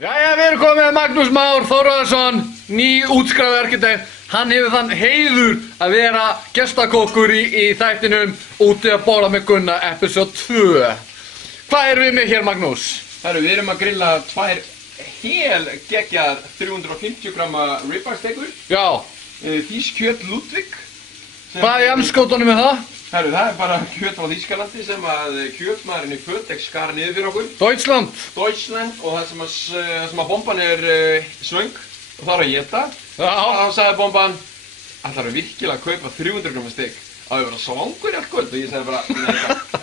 Jæja, við erum komið með Magnús Már Þórðarson, nýútskráður arkitekt. Hann hefur þann heiður að vera gestakokkur í þættinum Úti að borða með Gunna, episode 2. Hvað erum við með hér, Magnús? Herru, við erum að grilla tvær geggjar 350 gramma ribeye stekur. Já. Þýsk Ludwig. Hvað í andskótanum er það? Herru, það er bara kjöt frá Þýskalandi sem að kjötmaðurinn í Fötex skar niður fyrir okkur. Deutschland. Og það sem að bomban er svöng og það er að éta. Já. Þá sagði bomban, ætlarðu virkilega að kaupa 300 gramma stek? Á ég vera svangur í allt kvöld? Og ég sagði bara, nei,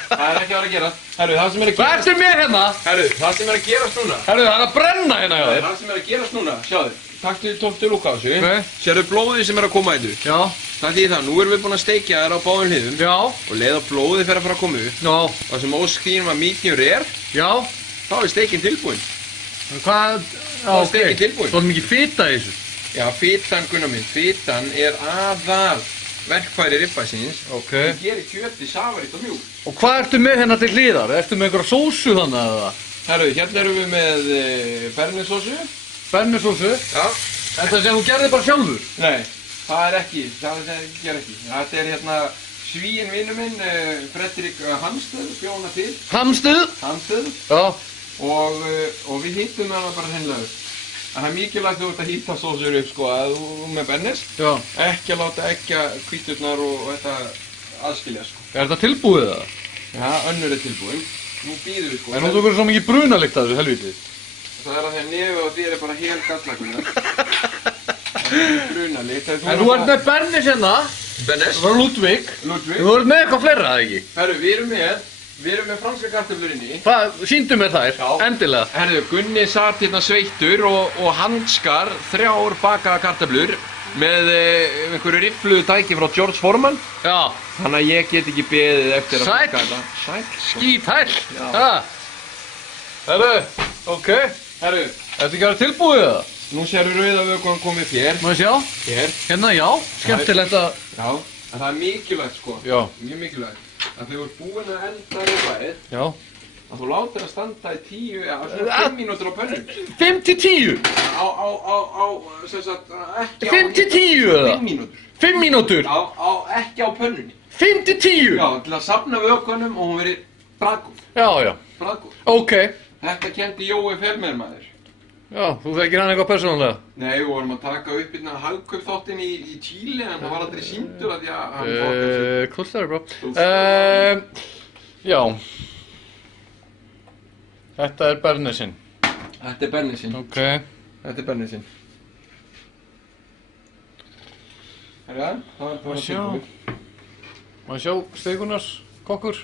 það er ekki að vera að gera. Herru, það sem er að Hvað ertu með hérna? Herru, það sem er að gerast núna. Herru, það er að brenna hérna hjá þér. Það sem er að gerast núna, sjáðu. Taktu 12 lúka á þessu. Ok. Sérðu blóðið sem er að koma í þessu. Já. Það þýðir það, nú erum við búin að steikja þær á báðum hliðum. Já. Og leið að blóðið fer að fara að koma upp. Já. Það sem óskýrin var medium rare, Já. þá er steikin tilbúin. Hvað? Já, er steikinn tilbúin. Svo mikið fita í þessu. Já, fitan, Gunnar minn, fitan er aðal verkfæri ribbeysins. Ok. Það gerir kjötið safaríkt og mjúkt. Og hvað ertu með hérna til hliðar? Ertu með einhverja sósu þannig eða? Herru, hérna erum við með bernesósu. Bernesósu? Já. Þetta sem þú gerði bara sjálfur? Nei, það er ekki, það ger ekki. Þetta er hérna svíinn vinur minn, Fredrik Hamstöð, bjóna til. Hamstöð? Já. Og við hittum hana bara hreinlega upp. Það er mikilvægt þú ert að hýta sósur upp sko, að þú með bernes. Já. Ekki að láta hvíturnar og þetta aðskilja sko. Er þetta tilbúið það? Já, önnur er tilbúin. Nú býðum við sko. En þú verður svo mikið brunalykt af þessu helvítið. Það er að því að nefið á þér er bara hel gallakunnar. Brunalykt. En þú ert með bernes hérna. Bernes? Það var Ludwig. Ludwig. Þú ert með eitthvað fleira, eða ekki? Herru, við erum með franska kartöflur inni. Hvað, sýndu mér þær? Já. Endilega. Herru, Gunni satt hérna sveittur og handskar 3 bakaða kartöflur með einhverju riffluðu tæki frá George Foreman. Já. Þannig að ég get ekki beðið eftir að Sæll. baka þetta. Sæll. Skíthæll. Já. Ha. Herru, ok. Herru, Ertu ekki að vera tilbúið það? nú sérðu rauðavökuan komið hér. Má ég sjá? Hér. Hérna, já. Skemmtilegt að... Já. En það er mikilvægt sko. Já. Mjög mikilvægt. Að þegar þú ert búinn að elda ribbeið, Já. að þú látir að standa í 5 mínútur á pönnum. 5 til 10? Sem sagt, ekki á... 5 til 10 eða? 5 mínútur. 5 mínútur? Ekki á pönnunni. 5 til 10? Já, til að safna vökunum og hún verið bragðgóð. Já. Bragðgóð. Ok. Þetta kendi Jói Felmer maður. Já, þú þekkir hann eitthvað persónulega? Nei, við vorum að taka upp hérna hagkaupþáttinn í Chile en það var aldrei sýndur að því að hann fór þessu. Cool story, bro. Cool story. Já. Þetta er bernesinn. Þetta er bernesinn. Ok. Þetta er bernesinn. Herra, það var bara sjá. Má ég sjá steikunars, kokkur?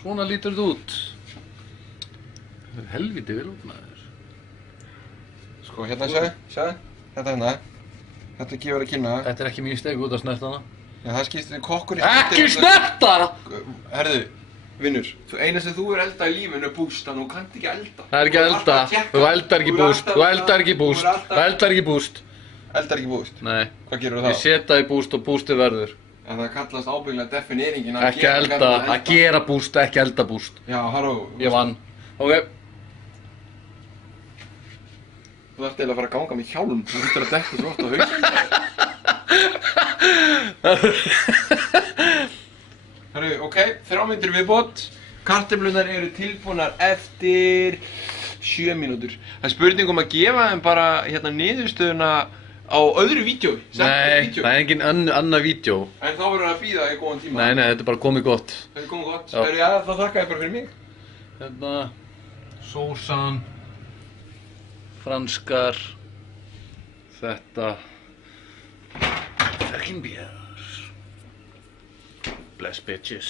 Svona lítur þetta út. Það er helviti vel út maður. Sko, hérna sjáðu. Þetta hérna. Þetta gefur að kynna. Þetta er ekki mín steik út að snerta hana. Já, það skiptir kokkur í Ekki snerta! Herðu, vinnur, eina sem þú er elda í lífinu er búst, þannig að þú kannt ekki elda. Það er ekki að elda. Þú eldar ekki búst. Þú eldar ekki búst. Þú eldar ekki búst. Eldar ekki búst? Nei. Hvað gerur þá? Ég setja í búst og bústið verður. En það kallast ábyggilega defineringin Ekki elda. Að gera búst, ekki elda búst. Já, halló. Ég vann. Ok. Þú þarft eiginlega að fara að ganga með hjálm. Þú þurftir að dekka svo oft á hausinn. Herru, ok, 3 mínútur viðbót. Kartöflurnar eru tilbúnar eftir 7 mínútur. Það er spurning að gefa þeim bara hérna niðurstöðuna á öðru vídeói. Nei, það er engin annað vídeo. En þá verður það að bíða í góðan tíma. Nei, þetta er bara komið gott. Þetta er komið gott. Já. Herru, já, þá þakka ég bara fyrir mig. Hérna, sósan, franskar, þetta, fucking beers. Bless bitches.